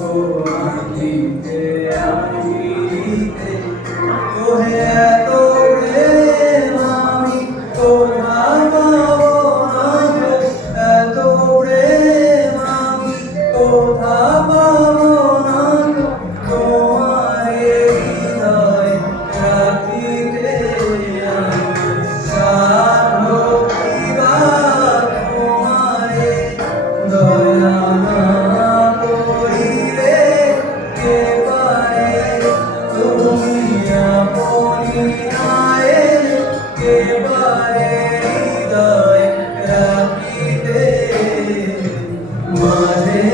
তোমার দিতে আইতে তোহে এত প্রেম আমি কোথাও পাবো না গো, এত প্রেম আমি কোথাও পাবো না গো, তোমার হৃদয় রাখিতে আমি সাধো কিবার তোমারে দয়া না করিলে কে পারে, তুমি আপনি নায়ে কে পারে হৃদয় রাখিতে মাঝে